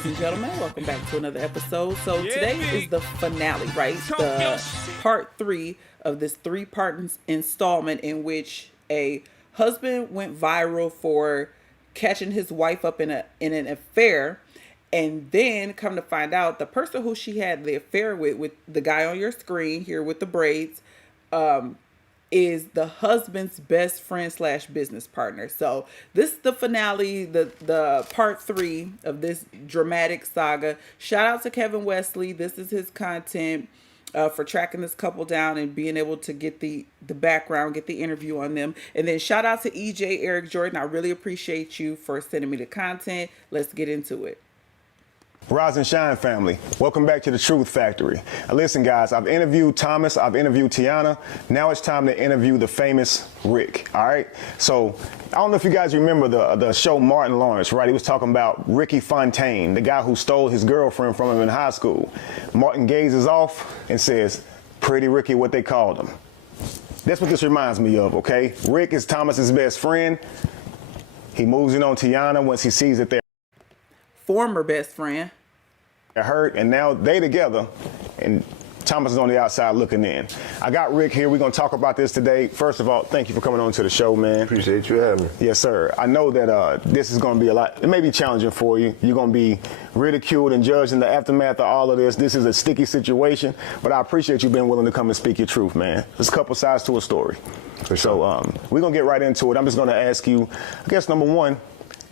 ladies and gentlemen. Welcome back to another episode. So today is the finale, right? The part 3 of this 3-part installment in which a husband went viral for catching his wife up in an affair, and then come to find out the person who she had the affair with the guy on your screen here with the braids, is the husband's best friend / business partner. So this is the finale, the part 3 of this dramatic saga. Shout out to Kevin Wesley. This is his content for tracking this couple down and being able to get the background, get the interview on them. And then shout out to EJ Eric Jordan. I really appreciate you for sending me the content. Let's get into it. Rise and shine, family. Welcome back to the Truth Factory. Now listen, guys, I've interviewed Thomas, I've interviewed Tiana. Now it's time to interview the famous Rick, all right? So I don't know if you guys remember the show Martin Lawrence, right? He was talking about Ricky Fontaine, the guy who stole his girlfriend from him in high school. Martin gazes off and says, "Pretty Ricky," what they called him. That's what this reminds me of, okay? Rick is Thomas's best friend. He moves in on Tiana once he sees that they're former best friend. hurt, and now they together, and Thomas is on the outside looking in. I got Rick here. We're going to talk about this today. First of all, thank you for coming on to the show, man. Appreciate you having me. Yes, sir. I know that this is going to be a lot. It may be challenging for you. You're going to be ridiculed and judged in the aftermath of all of this. This is a sticky situation, but I appreciate you being willing to come and speak your truth, man. There's a couple sides to a story. For sure. So we're going to get right into it. I'm just going to ask you, I guess, number one,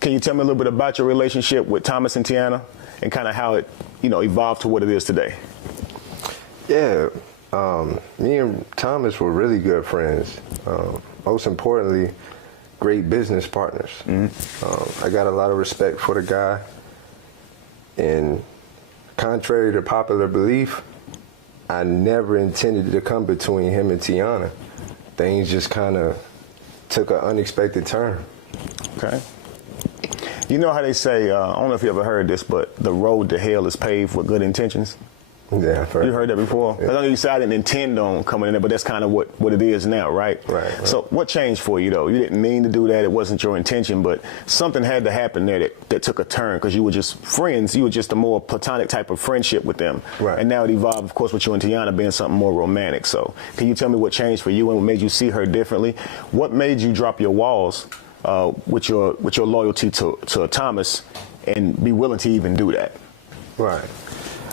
can you tell me a little bit about your relationship with Thomas and Tiana and kind of how it, evolved to what it is today? Yeah, me and Thomas were really good friends. Most importantly, great business partners. I got a lot of respect for the guy. And contrary to popular belief, I never intended to come between him and Tiana. Things just kind of took an unexpected turn. Okay. You know how they say, I don't know if you ever heard this, but the road to hell is paved with good intentions? Yeah, I've heard. You heard that before? Yeah. I know you said I didn't intend on coming in there, but that's kind of what it is now, right? Right. So what changed for you, though? You didn't mean to do that. It wasn't your intention, but something had to happen there that took a turn because you were just friends. You were just a more platonic type of friendship with them. Right. And now it evolved, of course, with you and Tiana being something more romantic. So can you tell me what changed for you and what made you see her differently? What made you drop your walls with your loyalty to Thomas and be willing to even do that? Right.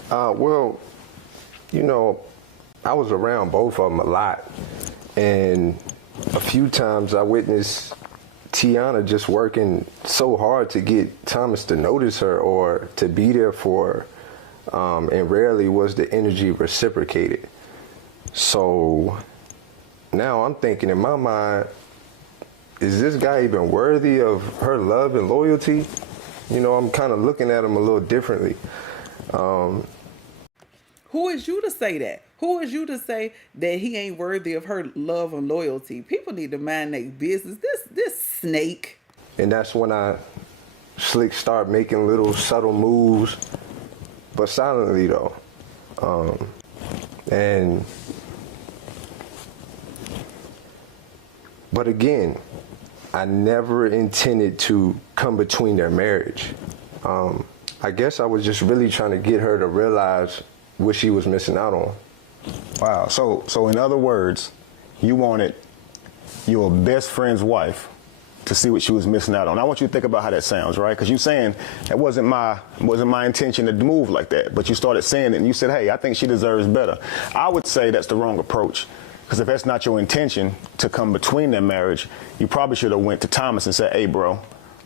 Well, I was around both of them a lot, and a few times I witnessed Tiana just working so hard to get Thomas to notice her or to be there for her, and rarely was the energy reciprocated. So now I'm thinking in my mind, is this guy even worthy of her love and loyalty? I'm kind of looking at him a little differently. Who is you to say that? Who is you to say that he ain't worthy of her love and loyalty? People need to mind their business. This snake. And that's when I start making little subtle moves, but silently though. But again, I never intended to come between their marriage. I guess I was just really trying to get her to realize what she was missing out on. Wow. So in other words, you wanted your best friend's wife to see what she was missing out on. I want you to think about how that sounds, right? Because you're saying that wasn't my intention to move like that, but you started saying it and you said, hey, I think she deserves better. I would say that's the wrong approach. Because if that's not your intention to come between their marriage, you probably should have went to Thomas and said, hey, bro,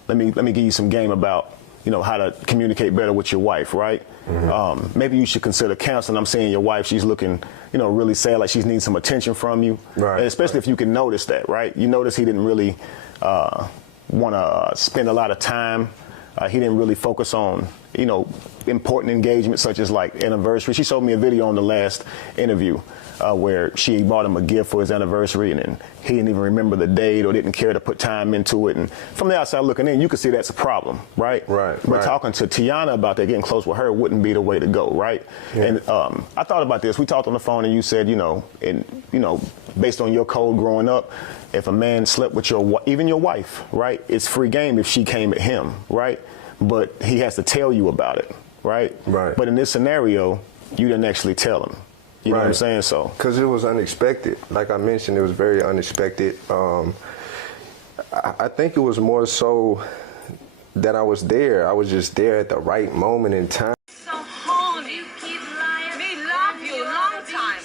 let me give you some game about, how to communicate better with your wife, right? Mm-hmm. Maybe you should consider counseling. I'm saying your wife, she's looking, really sad, like she's needing some attention from you. Right. And especially if you can notice that, right? You notice he didn't really want to spend a lot of time. He didn't really focus on, important engagements such as like anniversary. She showed me a video on the last interview where she bought him a gift for his anniversary, and then he didn't even remember the date or didn't care to put time into it. And from the outside looking in, you could see that's a problem, right? Right. But talking to Tiana about that, getting close with her wouldn't be the way to go, right? Yeah. And I thought about this. We talked on the phone, and you said, based on your code growing up, if a man slept with even your wife, right, it's free game if she came at him, right? but he has to tell you about it, right? Right. But in this scenario, you didn't actually tell him. You know what I'm saying? So because it was unexpected. Like I mentioned, it was very unexpected. I think it was more so that I was there. I was just there at the right moment in time. So horny. You keep lying. Me love you long time.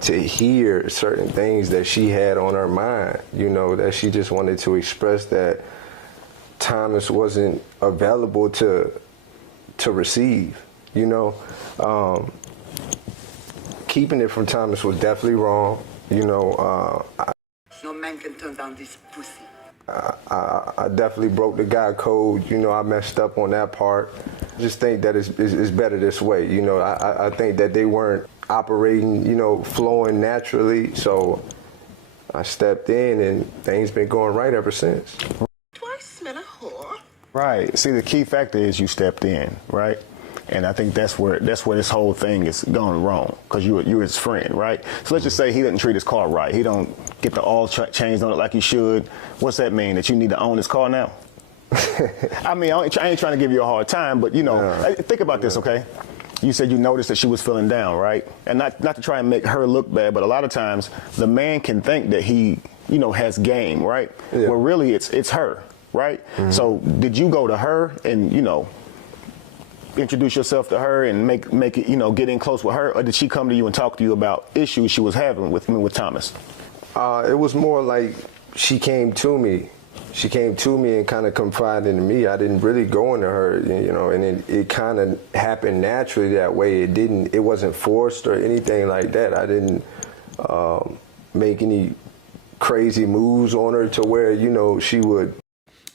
To hear certain things that she had on her mind, you know, that she just wanted to express that Thomas wasn't available to receive, you know. Keeping it from Thomas was definitely wrong, you know. No man can turn down this pussy. I definitely broke the guy code, you know. I messed up on that part. I just think that it's better this way, you know. I think that they weren't operating, you know, flowing naturally, so I stepped in and things been going right ever since. Do I smell a whore? right. See, the key factor is you stepped in, right? And I think that's where this whole thing is going wrong, because you're his friend, right? So let's just say he didn't treat his car right. He don't get the oil changed on it like he should. What's that mean? That you need to own his car now? I mean, I ain't trying to give you a hard time, but, you know, think about this, okay? You said you noticed that she was feeling down, right? And not to try and make her look bad, but a lot of times the man can think that he, you know, has game, right? Yeah. Well, really, it's her, right? Mm-hmm. So did you go to her and, you know, introduce yourself to her and make it, you know, get in close with her, or did she come to you and talk to you about issues she was having with Thomas? It was more like she came to me. She came to me and kind of confided in me. I didn't really go into her, you know, and it kind of happened naturally that way. It wasn't forced or anything like that. I didn't make any crazy moves on her to where, you know, she would.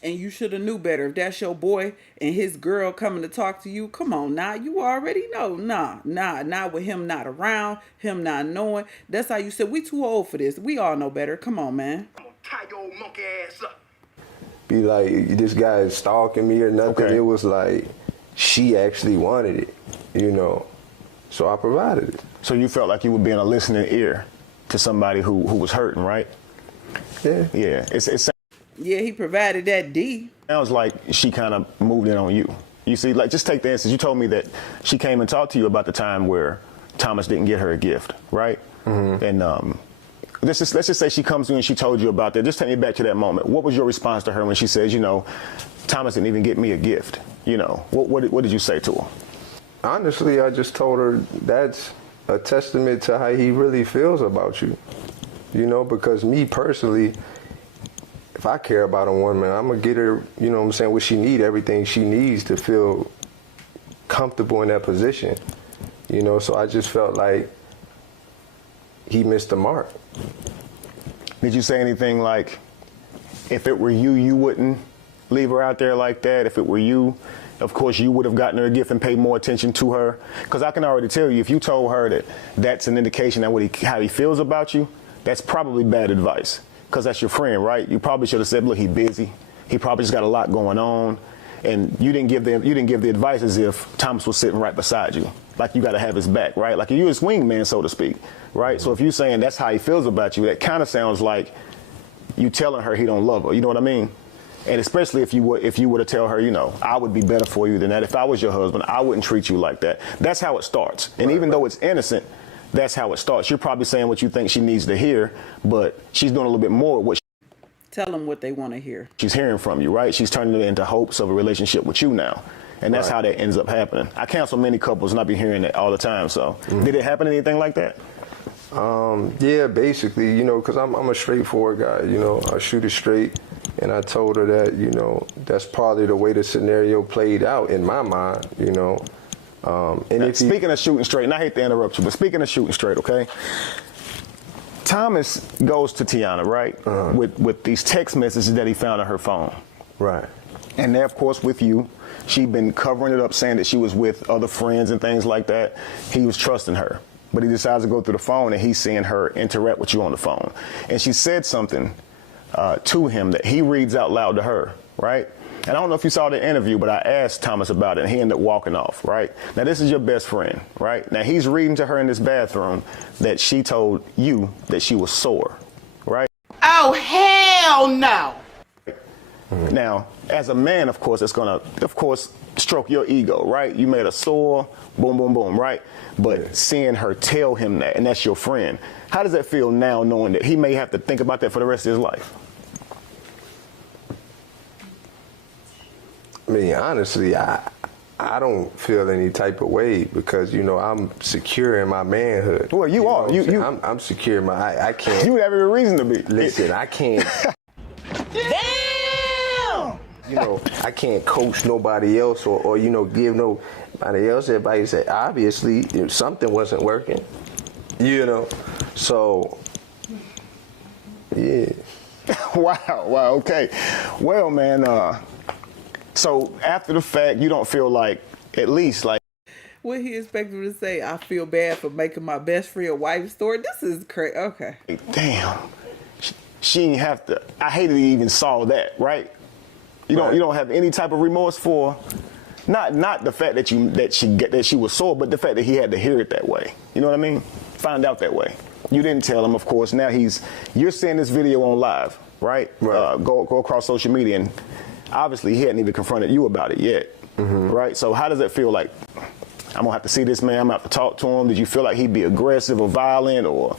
And you should have knew better. If that's your boy and his girl coming to talk to you, come on now. You already know. Not with him not around, him not knowing. That's how you said, we too old for this. We all know better. Come on, man. I'm gonna tie your old monkey ass up. Be like, this guy is stalking me or nothing. Okay. It was like, she actually wanted it, you know. So I provided it. So you felt like you were being a listening ear to somebody who was hurting, right? Yeah. Yeah. It Yeah, he provided that D. sounds like she kind of moved in on you. You see, like, just take the instance. You told me that she came and talked to you about the time where Thomas didn't get her a gift, right? Mm-hmm. And let's just say she comes to you and she told you about that. Just take me back to that moment. What was your response to her when she says, you know, Thomas didn't even get me a gift? You know, what did you say to her? Honestly, I just told her that's a testament to how he really feels about you. You know, because me personally, if I care about a woman, I'm going to get her, you know what I'm saying, what she needs, everything she needs to feel comfortable in that position. You know, so I just felt like he missed the mark. Did you say anything like, if it were you, you wouldn't leave her out there like that? If it were you, of course, you would have gotten her a gift and paid more attention to her? Because I can already tell you, if you told her that that's an indication of how he feels about you, that's probably bad advice. Because that's your friend, right? You probably should have said, look, he's busy. He probably just got a lot going on. And you didn't give the advice as if Thomas was sitting right beside you. Like, you got to have his back, right? Like, you're his wingman, so to speak, right? Mm-hmm. So if you're saying that's how he feels about you, that kind of sounds like you telling her he don't love her. You know what I mean? And especially if you were to tell her, you know, I would be better for you than that. If I was your husband, I wouldn't treat you like that. That's how it starts. And even though it's innocent, that's how it starts. You're probably saying what you think she needs to hear, but she's doing a little bit more of what Tell them what they want to hear. she's hearing from you, right? She's turning it into hopes of a relationship with you now. And that's how that ends up happening. I counsel many couples and I be hearing that all the time. So did it happen anything like that? Yeah, basically, you know, because I'm a straightforward guy, you know, I shoot it straight. And I told her that, you know, that's probably the way the scenario played out in my mind, you know. And now, speaking of shooting straight, and I hate to interrupt you, but speaking of shooting straight, okay? Thomas goes to Tiana, right? With these text messages that he found on her phone. Right. And they're, of course, with you. She'd been covering it up, saying that she was with other friends and things like that. He was trusting her. But he decides to go through the phone, and he's seeing her interact with you on the phone. And she said something to him that he reads out loud to her, right? And I don't know if you saw the interview, but I asked Thomas about it, and he ended up walking off, right? Now, this is your best friend, right? Now, he's reading to her in this bathroom that she told you that she was sore, right? Oh, hell no! Now, as a man, of course, it's gonna, of course, stroke your ego, right? You made her sore, boom, boom, boom, right? But seeing her tell him that, and that's your friend, how does that feel now, knowing that he may have to think about that for the rest of his life? I mean, honestly, I don't feel any type of way because, you know, I'm secure in my manhood. Well, you are. I'm secure in my, I can't. You have every reason to be. Listen, I can't. Damn! You know, I can't coach nobody else or you know, give nobody else advice. Obviously, something wasn't working. You know, so, yeah. Wow, okay. Well, man, so after the fact, you don't feel like, at least like, What he expected to say, I feel bad for making my best friend wife story. This is crazy. Okay. damn, she didn't have to, I hated he even saw that, right? You don't have any type of remorse for, not the fact that she was sore, but the fact that he had to hear it that way. You know what I mean? Find out that way. You didn't tell him, of course. Now you're seeing this video on live, right? Go across social media, and obviously he hadn't even confronted you about it yet, right? So how does it feel like, I'm gonna have to see this man, I'm gonna have to talk to him? Did you feel like he'd be aggressive or violent, or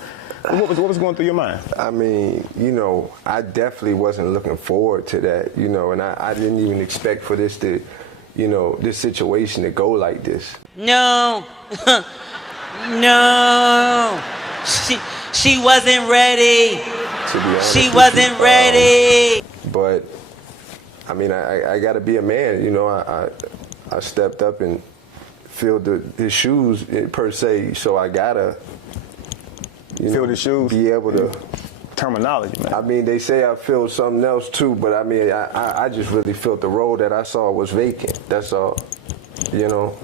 what was going through your mind? I mean, you know, I definitely wasn't looking forward to that, you know, and I didn't even expect for this to, you know, this situation to go like this. No. No. She wasn't ready. To be honest She with wasn't you. ready. But I mean, I got to be a man, you know. I stepped up and filled his shoes per se, so I gotta Fill the shoes? be able to. Terminology, man. I mean, they say I filled something else too, but I mean, I just really felt the role that I saw was vacant. That's all, you know.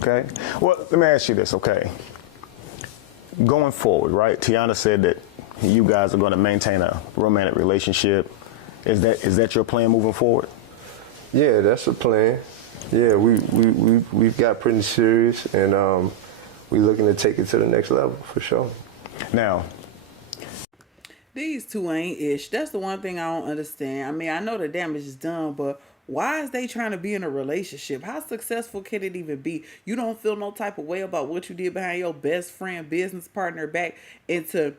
Okay. Well, let me ask you this, okay? Going forward, right? Tiana said that you guys are going to maintain a romantic relationship. Is that your plan moving forward? Yeah, that's the plan. Yeah, we've got pretty serious, and we're looking to take it to the next level for sure. Now, These two ain't ish. That's the one thing I don't understand. I mean, I know the damage is done, but why is they trying to be in a relationship? How successful can it even be? You don't feel no type of way about what you did behind your best friend, business partner back, and to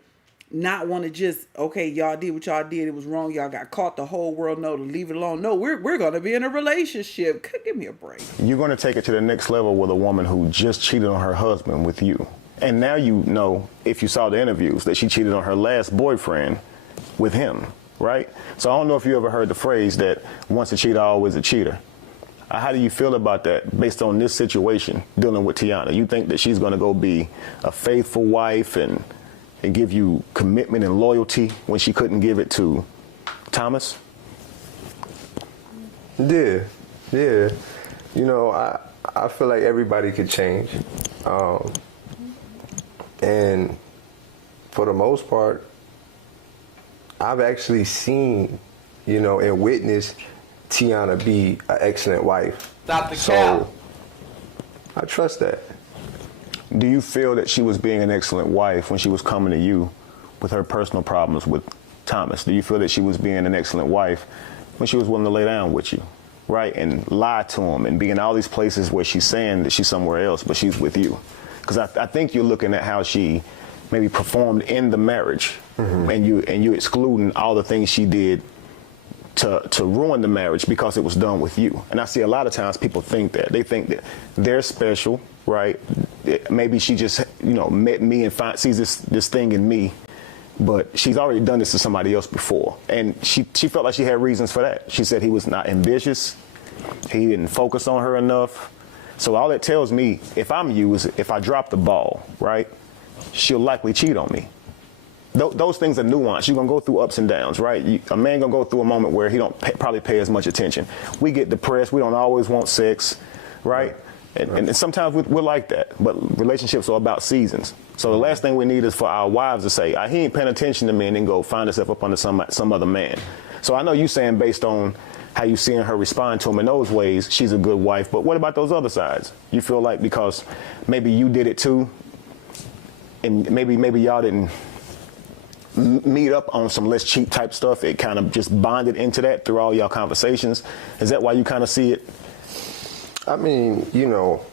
not want to just, okay, y'all did what y'all did. It was wrong. Y'all got caught. The whole world know to leave it alone. No, we're going to be in a relationship. Give me a break. you're going to take it to the next level with a woman who just cheated on her husband with you. And now you know, if you saw the interviews, that she cheated on her last boyfriend with him, right? So I don't know if you ever heard the phrase that once a cheater, always a cheater. How do you feel about that based on this situation dealing with Tiana? You think that she's going to go be a faithful wife and give you commitment and loyalty when she couldn't give it to Thomas? Yeah. You know, I feel like everybody could change. And for the most part, I've actually seen, you know, and witnessed Tiana be an excellent wife. Stop the so cap. I trust that. Do you feel that she was being an excellent wife when she was coming to you with her personal problems with Thomas? Do you feel that she was being an excellent wife when she was willing to lay down with you, right, and lie to him and be in all these places where she's saying that she's somewhere else, but she's with you? Because I think you're looking at how she maybe performed in the marriage, and you excluding all the things she did to ruin the marriage because it was done with you. And I see a lot of times people think that. They think that they're special, right? Maybe she just, you know, met me and sees this thing in me, but she's already done this to somebody else before. And she felt like she had reasons for that. She said he was not ambitious. He didn't focus on her enough. So all that tells me, if I'm you, is if I drop the ball, right, she'll likely cheat on me. Those things are nuanced. You're going to go through ups and downs, right? A man going to go through a moment where he don't probably pay as much attention. We get depressed. We don't always want sex, right? And sometimes we're like that. But relationships are about seasons. So the last thing we need is for our wives to say, he ain't paying attention to me, and then go find herself up under some other man. So I know you saying based on how you seeing her respond to him in those ways, she's a good wife. But what about those other sides? You feel like because maybe you did it too, and maybe y'all didn't meet up on some less cheap type stuff? It kind of just bonded into that through all y'all conversations. Is that why you kind of see it? I mean, you know,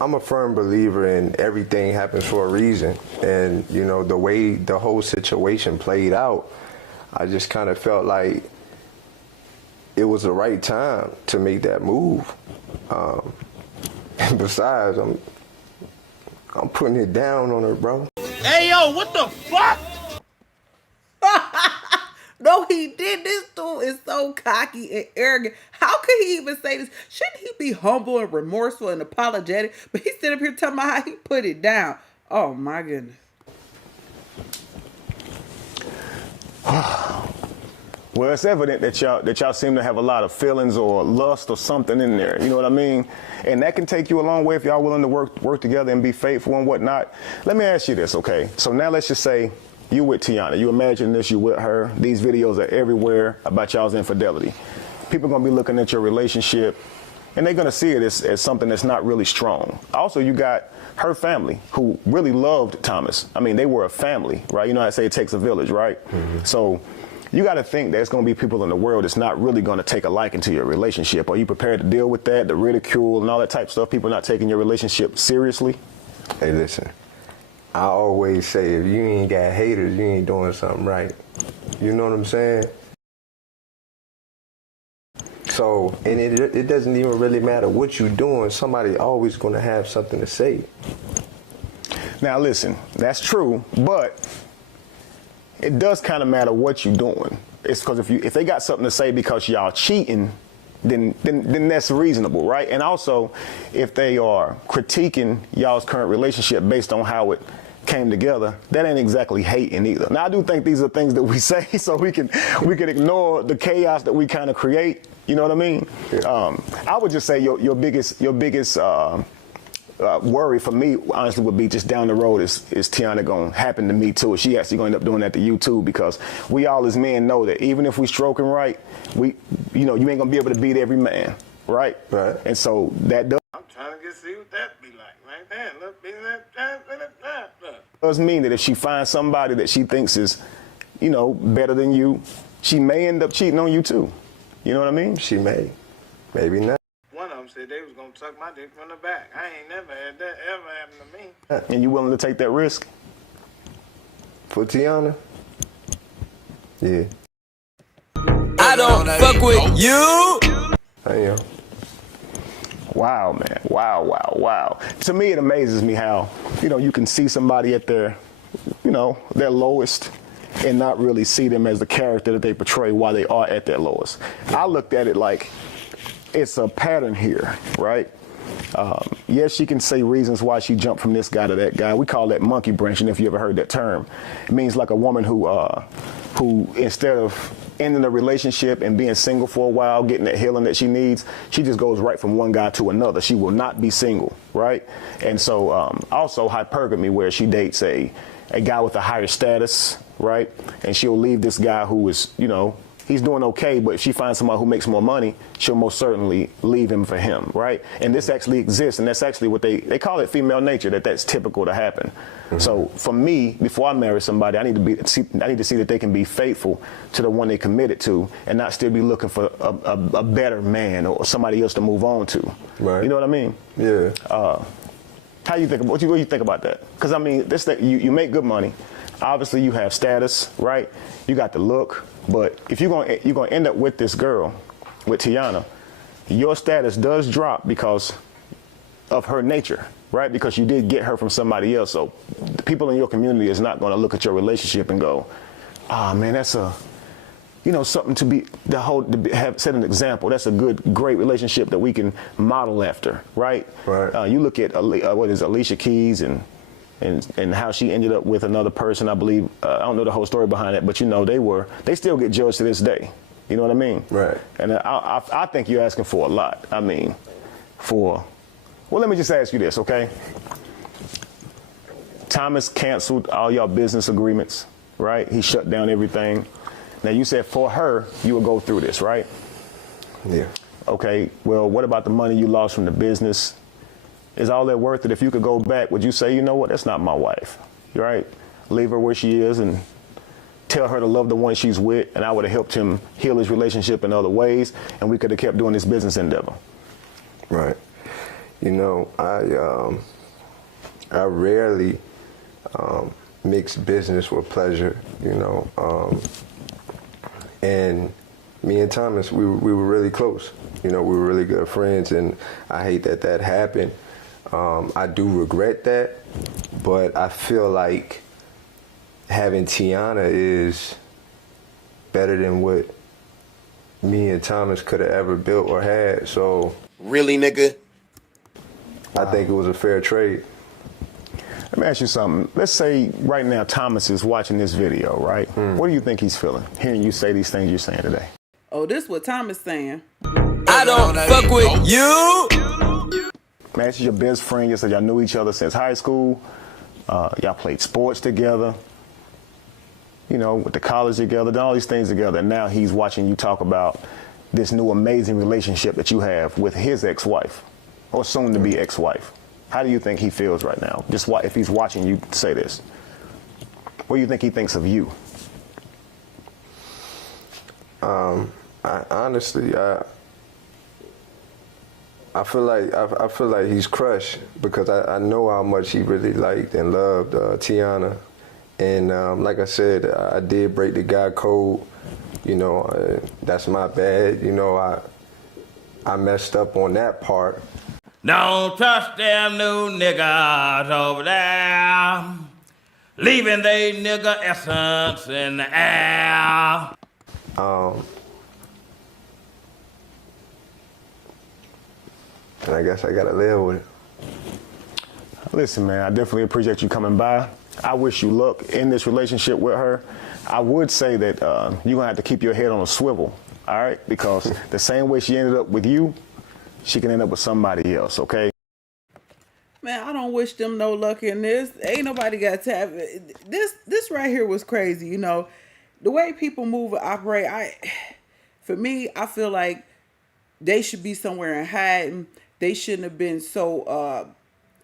I'm a firm believer in everything happens for a reason. And, you know, the way the whole situation played out, I just kind of felt like it was the right time to make that move. And besides, I'm putting it down on her, bro. Hey, yo, what the fuck? No, he did. This dude is so cocky and arrogant. How could he even say this? Shouldn't he be humble and remorseful and apologetic? But he's sitting up here talking about how he put it down. Oh, my goodness. Well, it's evident that y'all seem to have a lot of feelings or lust or something in there. You know what I mean? And that can take you a long way if y'all willing to work together and be faithful and whatnot. Let me ask you this, okay? So now let's just say you with Tiana. You imagine this, you with her. These videos are everywhere about y'all's infidelity. People are going to be looking at your relationship, and they're going to see it as something that's not really strong. Also, you got her family who really loved Thomas. I mean, they were a family, right? You know how I say it takes a village, right? Mm-hmm. So you got to think there's going to be people in the world that's not really going to take a liking to your relationship. Are you prepared to deal with that, the ridicule and all that type of stuff, people not taking your relationship seriously? Hey, listen, I always say if you ain't got haters, you ain't doing something right. You know what I'm saying? So, and it doesn't even really matter what you're doing. Somebody always going to have something to say. Now, listen, that's true, but it does kind of matter what you're doing. It's because if they got something to say because y'all cheating, then that's reasonable, right? And also, if they are critiquing y'all's current relationship based on how it came together, that ain't exactly hating either. Now, I do think these are things that we say so we can ignore the chaos that we kind of create. You know what I mean? Yeah. I would just say your biggest worry for me, honestly, would be just down the road is Tiana going to happen to me too? Is she actually going to end up doing that to you too? Because we all as men know that even if we stroking right, you ain't going to be able to beat every man, right? Right. And so that does. I'm trying to see what that be like, right there. Does mean that if she finds somebody that she thinks is, better than you, she may end up cheating on you too. You know what I mean? She may. Maybe not. One of them said they was going to suck my dick from the back. I ain't never had that ever happen to me. And you willing to take that risk? For Tiana? Yeah. I don't fuck with you. I am. Wow, man. Wow. To me, it amazes me how, you can see somebody at their lowest and not really see them as the character that they portray while they are at their lowest. I looked at it like it's a pattern here, right? Yes, she can say reasons why she jumped from this guy to that guy. We call that monkey branching, if you ever heard that term. It means like a woman who instead of ending a relationship and being single for a while, getting that healing that she needs, she just goes right from one guy to another. She will not be single, right? And so also hypergamy, where she dates a guy with a higher status, right? And she'll leave this guy who is, he's doing okay, but if she finds someone who makes more money, she'll most certainly leave him for him, right? And this actually exists, and that's actually what they call it female nature, that's typical to happen. Mm-hmm. So for me, before I marry somebody, I need to see that they can be faithful to the one they committed to, and not still be looking for a better man or somebody else to move on to. Right. You know what I mean? Yeah. How you think? What do you think about that? Because I mean, you make good money. Obviously, you have status, right? You got the look. But if you're gonna end up with this girl, with Tiana, your status does drop because of her nature, right? Because you did get her from somebody else. So the people in your community is not going to look at your relationship and go, "Ah, man, that's something to set an example. That's a great relationship that we can model after, right?" Right. You look at Alicia Keys and how she ended up with another person. I believe I don't know the whole story behind it, but they still get judged to this day. You know what I mean? Right. And I think you're asking for a lot. I mean, let me just ask you this, okay? Thomas canceled all y'all business agreements, right? He shut down everything. Now you said for her, you would go through this, right? Yeah. Okay, well, what about the money you lost from the business? Is all that worth it? If you could go back, would you say, you know what, that's not my wife, right? Leave her where she is and tell her to love the one she's with, and I would have helped him heal his relationship in other ways, and we could have kept doing this business endeavor. Right. You know, I rarely mix business with pleasure, you know. And me and Thomas, we were really close. You know, we were really good friends, and I hate that that happened. I do regret that, but I feel like having Tiana is better than what me and Thomas could have ever built or had. So Really, nigga? I think it was a fair trade. Let me ask you something. Let's say right now Thomas is watching this video, right? What do you think he's feeling, hearing you say these things you're saying today? Oh, this what Thomas saying. I don't fuck with you. Man, this is your best friend. You said y'all knew each other since high school. Y'all played sports together. You know, went to college together, done all these things together. And now he's watching you talk about this new amazing relationship that you have with his ex-wife, or soon-to-be ex-wife. How do you think he feels right now? Just if he's watching you say this. What do you think he thinks of you? Honestly, I feel like he's crushed because I know how much he really liked and loved Tiana, and like I said, I did break the guy code. You know, that's my bad. You know, I messed up on that part. Don't touch them new niggas over there, leaving they nigga essence in the air. And I guess I gotta live with it. Listen, man, I definitely appreciate you coming by. I wish you luck in this relationship with her. I would say that you're gonna have to keep your head on a swivel, all right? Because the same way she ended up with you, she can end up with somebody else, okay? Man, I don't wish them no luck in this. Ain't nobody got time. This right here was crazy, you know. The way people move and operate, for me, I feel like they should be somewhere in hiding. They shouldn't have been so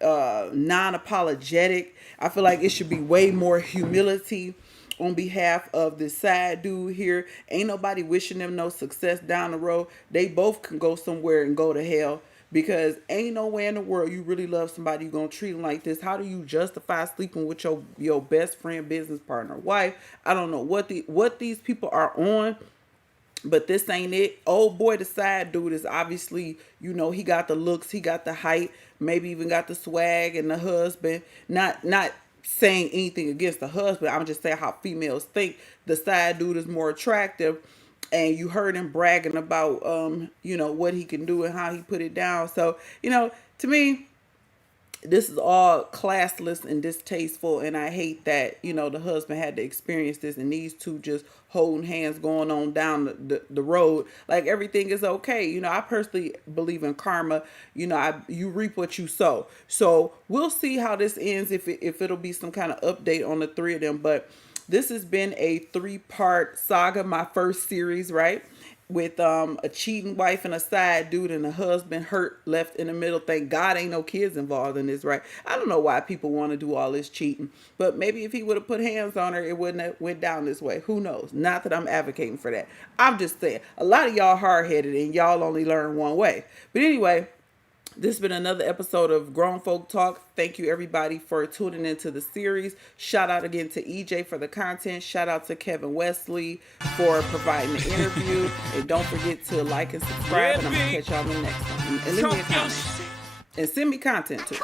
non-apologetic. I feel like it should be way more humility on behalf of this side dude here. Ain't nobody wishing them no success down the road. They both can go somewhere and go to hell, because ain't no way in the world you really love somebody, you gonna treat them like this. How do you justify sleeping with your best friend, business partner, wife? I don't know what these people are on, but this ain't it. Old boy, the side dude, is obviously, you know, he got the looks, he got the height, maybe even got the swag, and the husband, not saying anything against the husband, I'm just saying how females think. The side dude is more attractive, and you heard him bragging about you know, what he can do and how he put it down. So, you know, to me, this is all classless and distasteful, and I hate that, you know, the husband had to experience this, and these two just holding hands going on down the road like everything is okay. You know, I personally believe in karma. You know, you reap what you sow. So we'll see how this ends, if it'll be some kind of update on the three of them. But this has been a 3-part saga, my first series, right? With a cheating wife and a side dude, and a husband hurt, left in the middle. Thank God ain't no kids involved in this, right? I don't know why people want to do all this cheating, but maybe if he would have put hands on her, it wouldn't have went down this way. Who knows? Not that I'm advocating for that. I'm just saying, a lot of y'all hard-headed and y'all only learn one way. But anyway, this has been another episode of Grown Folk Talk. Thank you, everybody, for tuning into the series. Shout out again to EJ for the content. Shout out to Kevin Wesley for providing the interview. And don't forget to like and subscribe. And I'm going to catch y'all in the next one. And leave me a comment. And send me content, too.